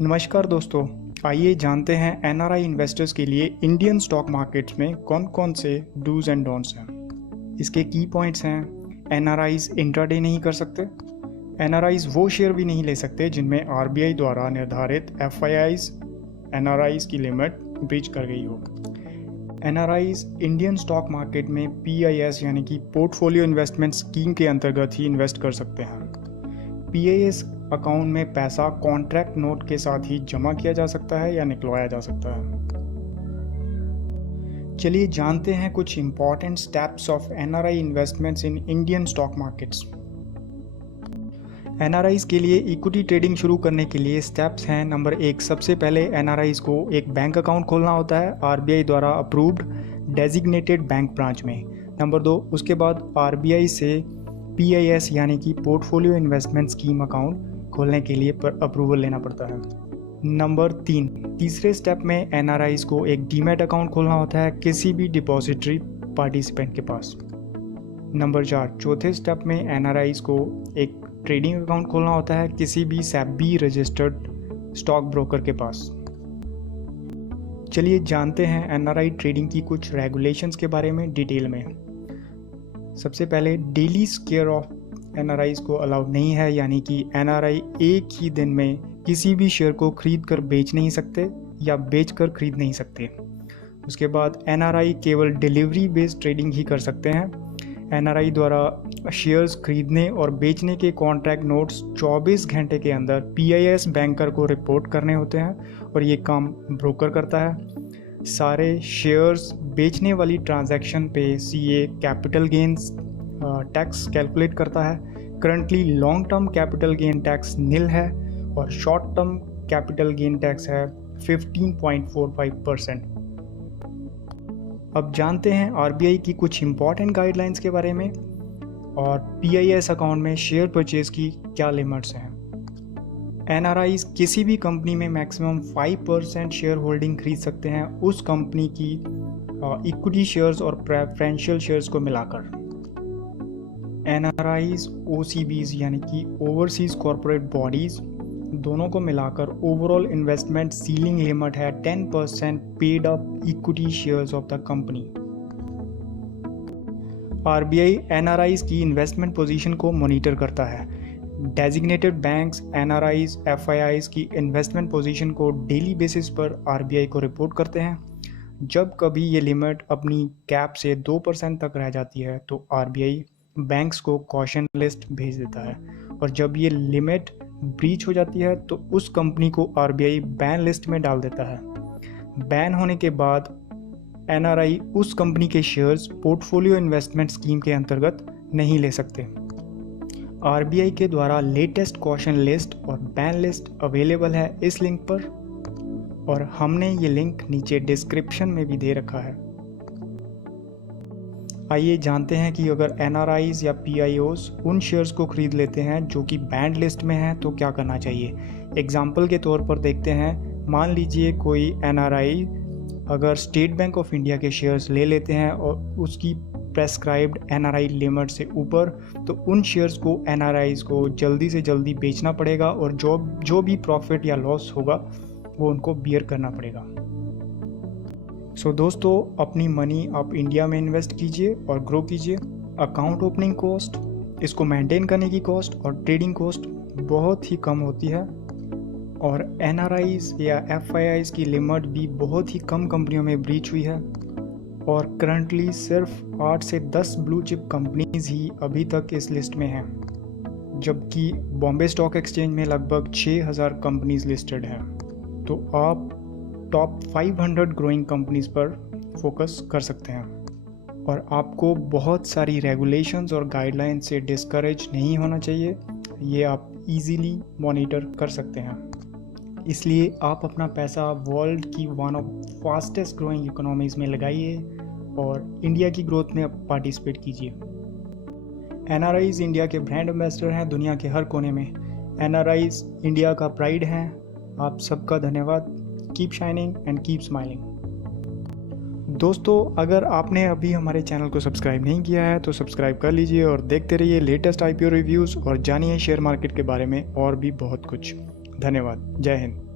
नमस्कार दोस्तों, आइए जानते हैं एनआरआई इन्वेस्टर्स के लिए इंडियन स्टॉक मार्केट्स में कौन कौन से डूज एंड डोंट्स हैं। इसके की पॉइंट्स हैं। एनआरआईज इंट्राडे नहीं कर सकते। एनआरआईज वो शेयर भी नहीं ले सकते जिनमें आरबीआई द्वारा निर्धारित एफआईआईज एनआरआईज की लिमिट ब्रीच कर गई हो। एनआरआईज इंडियन स्टॉक मार्केट में पीआईएस यानी कि पोर्टफोलियो इन्वेस्टमेंट स्कीम के अंतर्गत ही इन्वेस्ट कर सकते हैं। पीआईएस अकाउंट में पैसा कॉन्ट्रैक्ट नोट के साथ ही जमा किया जा सकता है या निकलवाया जा सकता है। चलिए जानते हैं कुछ important steps of NRI investments in Indian stock markets. NRIs के लिए इक्विटी ट्रेडिंग शुरू करने के लिए स्टेप्स हैं। नंबर 1, सबसे पहले एनआरआईज को एक बैंक अकाउंट खोलना होता है आरबीआई द्वारा अप्रूव्ड डेजिग्नेटेड बैंक ब्रांच में। नंबर 2, उसके बाद आरबीआई से पीआईएस यानी कि पोर्टफोलियो इन्वेस्टमेंट स्कीम अकाउंट खोलने के लिए अप्रूवल लेना पड़ता है। नंबर 3, तीसरे स्टेप में एनआरआईज को एक डीमैट अकाउंट खोलना होता है किसी भी डिपॉजिटरी पार्टिसिपेंट के पास। नंबर 4, चौथे स्टेप में एनआरआईज को एक ट्रेडिंग अकाउंट खोलना होता है किसी भी सेबी रजिस्टर्ड स्टॉक ब्रोकर के पास। चलिए जानते हैं एनआरआई ट्रेडिंग की कुछ रेगुलेशंस के बारे में डिटेल में। सबसे पहले डेली शेयर ऑफ एनआरआईज को अलाउड नहीं है, यानी कि एनआरआई एक ही दिन में किसी भी शेयर को खरीद कर बेच नहीं सकते या बेच कर खरीद नहीं सकते। उसके बाद एनआरआई केवल डिलीवरी बेस्ड ट्रेडिंग ही कर सकते हैं। एनआरआई द्वारा शेयर्स खरीदने और बेचने के कॉन्ट्रैक्ट नोट्स 24 घंटे के अंदर पीआईएस बैंकर को रिपोर्ट करने होते हैं और ये काम ब्रोकर करता है। सारे शेयर्स बेचने वाली ट्रांजैक्शन पे CA capital gains tax calculate करता है। Currently long term capital gain tax nil है और short term capital gain tax है 15.45%। अब जानते हैं आरबीआई की कुछ इंपॉर्टेंट गाइडलाइंस के बारे में और पीआईएस अकाउंट में शेयर परचेज की क्या लिमिट्स हैं। एनआरआईज किसी भी कंपनी में मैक्सिमम 5% शेयर होल्डिंग खरीद सकते हैं उस कंपनी की इक्विटी शेयर्स और प्रेफरेंशियल शेयर्स को मिलाकर। एनआरआईज ओसीबीज यानी कि ओवरसीज कॉर्पोरेट बॉडीज दोनों को मिलाकर ओवरऑल इन्वेस्टमेंट सीलिंग लिमिट है 10% paid up equity shares of the company. RBI NRIs की इन्वेस्टमेंट पोजीशन को मॉनिटर करता है। डेजिग्नेटेड बैंक्स एनआरआईज एफआईआईज की इन्वेस्टमेंट पोजीशन को डेली बेसिस पर आरबीआई को रिपोर्ट करते हैं। जब कभी ये लिमिट अपनी कैप से 2% तक रह जाती है तो आरबीआई बैंक्स को कॉशन लिस्ट भेज देता है और जब ये लिमिट ब्रीच हो जाती है तो उस कंपनी को आरबीआई बैन लिस्ट में डाल देता है। बैन होने के बाद एनआरआई उस कंपनी के शेयर्स पोर्टफोलियो इन्वेस्टमेंट स्कीम के अंतर्गत नहीं ले सकते। आरबीआई के द्वारा लेटेस्ट कॉशन लिस्ट और बैन लिस्ट अवेलेबल है इस लिंक पर और हमने ये लिंक नीचे डिस्क्रिप्शन में भी दे रखा है। आइए जानते हैं कि अगर एनआरआईज या पीआईओस उन शेयर्स को खरीद लेते हैं जो कि बैंड लिस्ट में हैं तो क्या करना चाहिए। एग्जाम्पल के तौर पर देखते हैं, मान लीजिए कोई एनआरआई अगर स्टेट बैंक ऑफ इंडिया के शेयर्स ले लेते हैं और उसकी प्रेस्क्राइब्ड एनआरआई लिमिट से ऊपर, तो उन शेयर्स को एनआरआईज को जल्दी से जल्दी बेचना पड़ेगा और जो भी प्रॉफिट या लॉस होगा वो उनको बियर करना पड़ेगा। सो दोस्तों, अपनी मनी आप इंडिया में इन्वेस्ट कीजिए और ग्रो कीजिए। अकाउंट ओपनिंग कॉस्ट, इसको मेंटेन करने की कॉस्ट और ट्रेडिंग कॉस्ट बहुत ही कम होती है और एनआरआईज या एफआईआईज की लिमिट भी बहुत ही कम कंपनियों में ब्रीच हुई है और करंटली सिर्फ 8 से 10 ब्लू चिप कंपनीज ही अभी तक इस लिस्ट में हैं, जबकि बॉम्बे स्टॉक एक्सचेंज में लगभग 6000 कंपनीज लिस्टेड हैं। तो आप टॉप 500 ग्रोइंग कंपनीज पर फोकस कर सकते हैं और आपको बहुत सारी रेगुलेशंस और गाइडलाइंस से डिस्करेज नहीं होना चाहिए। ये आप इजीली मॉनिटर कर सकते हैं। इसलिए आप अपना पैसा वर्ल्ड की one of fastest growing economies में लगाइए और इंडिया की ग्रोथ में पार्टिसिपेट कीजिए। एनआरआईज इंडिया के ब्रांड एम्बेसडर हैं दुनिया के हर कोने में। एनआरआईज इंडिया का प्राइड हैं। आप सबका धन्यवाद। Keep shining and keep smiling. दोस्तों, अगर आपने अभी हमारे चैनल को सब्सक्राइब नहीं किया है तो सब्सक्राइब कर लीजिए और देखते रहिए लेटेस्ट आईपीओ रिव्यूज़ और जानिए शेयर मार्केट के बारे में और भी बहुत कुछ। धन्यवाद। जय हिंद।